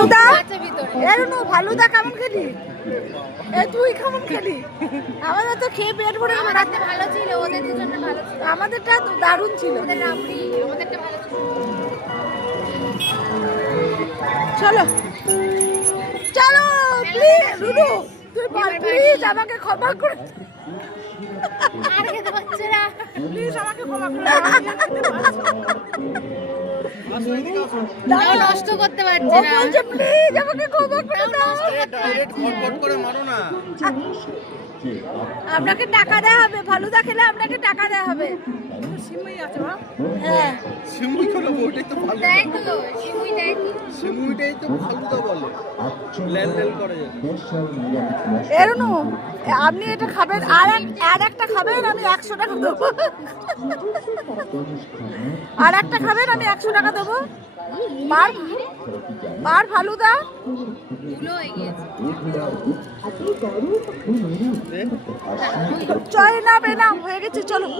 Falooda Ernaux falooda কেমন খেলি? এ তুই কেমন খেলি? আমাদের তো খেয়ে পেট ভরে গেল। রাতে ভালো ছিল, ওদের দুজনে ভালো ছিল। আমাদেরটা তো দারুণ ছিল। ওদের রাবড়ি, আমাদেরটা ভালো ছিল। চলো চলো প্লিজ রুনু, তুই প্লিজ আমাকে ক্ষমা করে আর খেতে পারছে না। প্লিজ আমাকে ক্ষমা করে দাও, নষ্ট করতে পারছে না। ও বলছে প্লিজ আমাকে ক্ষমা করে দাও। ডাইরেক্ট ফটফট করে মারো না। আপনাকে টাকা দেওয়া হবে, ফালুদা খেলে আপনাকে টাকা দেওয়া হবে। সিমুই আছে মা? হ্যাঁ সিমুই হলো, ওটাই তো ফালুদা। দেয় তো সিমুই দেয়। সিমুইটাই তো ফালুদা বলে, লেল লেল করে যায়। এরনু আপনি এটা খাবেন, আর একটা খাবেন, আমি 100 টাকা দেবো। আর একটা খাবেন, আমি 100 টাকা দেবো। পার ফালুদা চয় না বেনাম হয়ে গেছে। চলো।